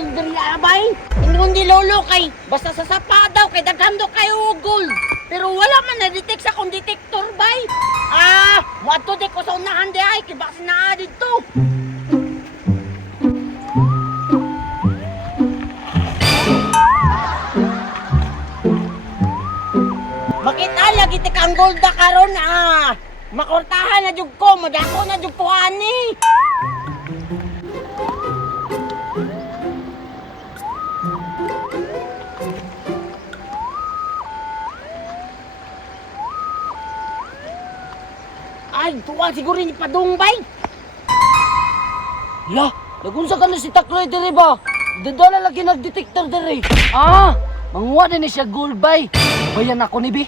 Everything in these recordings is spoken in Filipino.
gold diri abay. Ingon di lolo kay basta sa sapa daw kay daghan daw kayo gold. Pero wala man na-detect sa kong detector bay. Mo adto di ko sa unahan di ay kay baka naa didto. Makita lagi ti kang gold da karon makortahan na jud ko, madako na jud ko ani. Ay, tuwa siguro ni Padungbay. La, nagunsa ka na si Takloy diri ba? Dadala lagi nag-detector diri. Manguha na ni siya gold bay. Bayan ako ni Bi.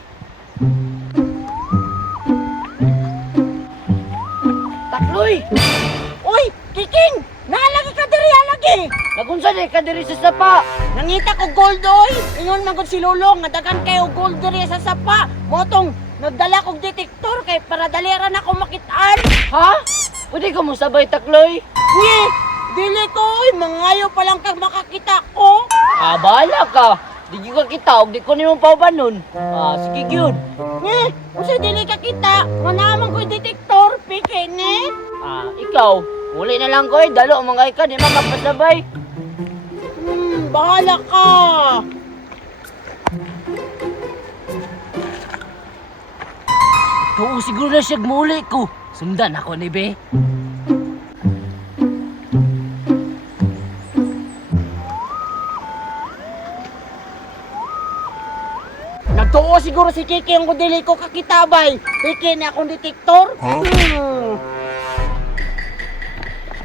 Takloy! Uy, Kiking! Naalagi ka diri alagi! Nagunsa di ka diri sa sapa. Nangita ko gold oy! Ingon man gud si Lolo nga daghan kayo gold diri sa sapa. Motong nagdala kog detector kay para daliran ako makitaan. Ha? Pwede ka mo sabay Takloy? Ni, dili ko oy, mangayo pa lang kag makakita ko. Bahala ka. Di ka kita, og di ko nimo paubanon. Sige gyud. Ni, usa dili ka kita, manaman ko detector, pike ni. Ikaw, uli na lang ko dalo ang mga ka, di makapasabay. Bahala ka. Oo, siguro na siya muli ko. Sundan ako ni Be. Nagtuo siguro si Kiki ang dili ko kakitabay. Kiki na akong detektor.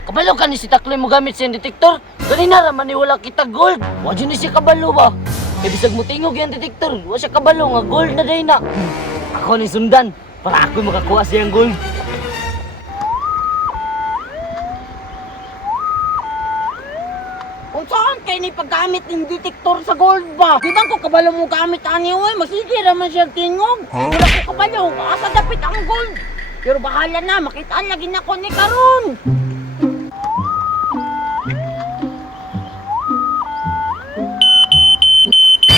Kabalo ka ni si Takloy mo gamit sa detektor. Ganina raman ni wala kita gold. Wa dyan ni siya kabalo ba? Kaya bisag mo tingog yung detektor. Wa siya kabalo nga gold na day na. Ako ni sundan para ako makakuha siyang gold. Kung saan kayo ni paggamit ng detektor sa gold ba? Di ba ko kabalo mo gamit ani oy? Masige raman siya tingog. Wala ko kabalo. Asa dapit ang gold? Pero bahala na, makitaan lagi na ko ni karon.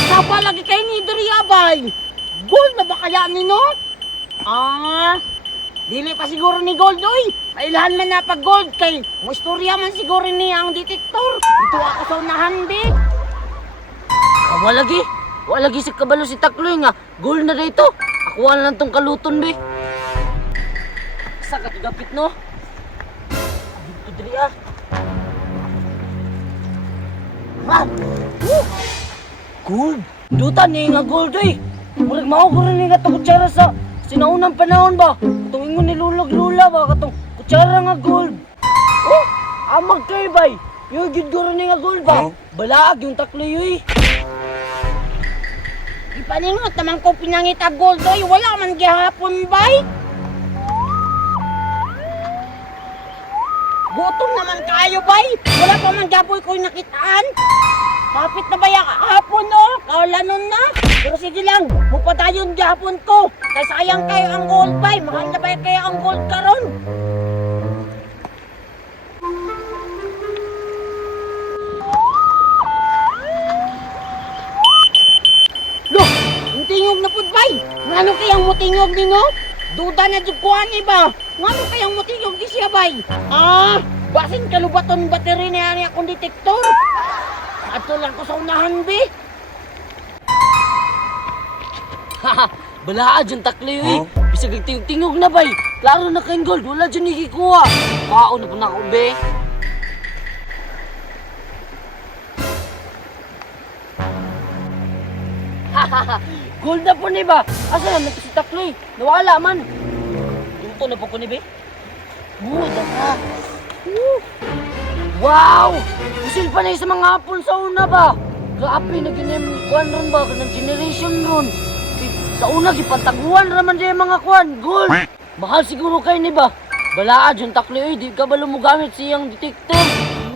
Sapa lagi kayo ni Dariabay. Gold na ba kaya ni no? Dili pa siguro ni gold oy. Kailan man na pag gold kay mo istorya man siguro ni ang detektor. Ito ako sa unahan be. Wala lagi si kabalo si Takloy nga. Gold na dito. Ako na lang tong kaluton be. Sa katugapit no? Dito diri Gold. Duta ni nga gold eh. Murag mao ko rin nga itong kutsara sa sinaunang panahon ba? Katong ingon ni Lula ba? Katong kutsara nga gold. Amag kayo bay. Yung gidguro ni nga gold ba? Balaag yung Takloy yoy. Ipaningot naman ko pinangita gold oy. Wala man gihapon bay. Gutom naman kayo bay. Wala pa man gaboy ko nakitaan. Kapit na ba yung hapon no? Kaulanon na. Pero sige lang, mupadayon gihapon ko. Kay sayang kayo ang gold bay. Mahal na ba kayo ang gold karon? Loh, yung tingog na pud bay. Ngano kayang mutingog ni no? Duda na jud ko ani ba? Ngano kayang mutingog di siya bay? Basin kalubaton battery na ani akong detektor. Ato lang ko sa unahan be. Balaag yung Takloy yoy. Bisag tingog na bay. Klaro na kayong gold. Wala dyan ikikuha. Kaon na po na ako be. Gold na po ni ba? Asa naman ito si Takloy? Nawala man. Dito na po ko ni be. Daka. Wow! Usil pa na sa mga hapon sa una ba? Grabe, nag-inim kuhan ron ba? Kanang generation ron. Sa una, gipantaguan raman din mga kuhan. Gold! Mahal siguro kayo ni ba? Balaad yung Takloy, di ka ba lumugamit siyang detektor?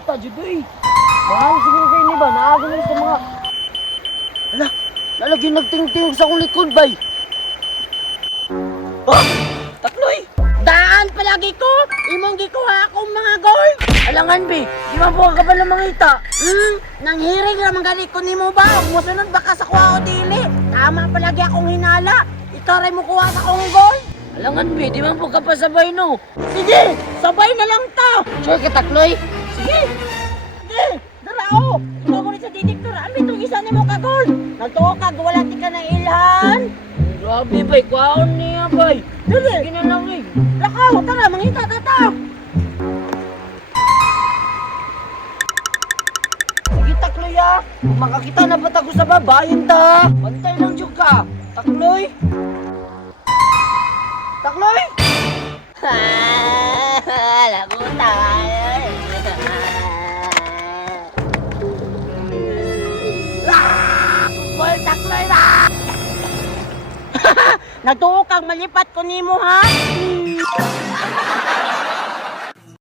Puta, judoy. Mahal siguro kayo ni ba? Naago lang sa mga... Nalagyan nagtingting sa akong likod, bay. Takloy! Daan palagi ko. Imong gikuha akong mga gold. Alangan, be. Di man po ka pala mangita. Nanghiring naman gali ko nimo ba? Huwag mo sunod baka sa kuha o dili. Tama palagi akong hinala. Ikaw rin mo kuha sa akong gold. Alangan, be. Di man po ka pasabay, no? Sige, sabay na lang ta. Sure ka, Takloy? Sige. Sige, darao. Ikaw mo rin sa detektor. Ami itong isa nimo ka gold. Nagtuo ka, wala di ka na ilhan. Grabe, bay. Kwaon niya, bay. Dili. Sige na lang, eh. Lakaw, tara, mangita tata. Sige, Takloy, ah. Kung makakita na ba't ako sa babayin, ta? Bantay lang, Diyog ka. Takloy? Takloy? Lagutan. Gold takloy ba? Nagtuo kang malipat ko nimo ha?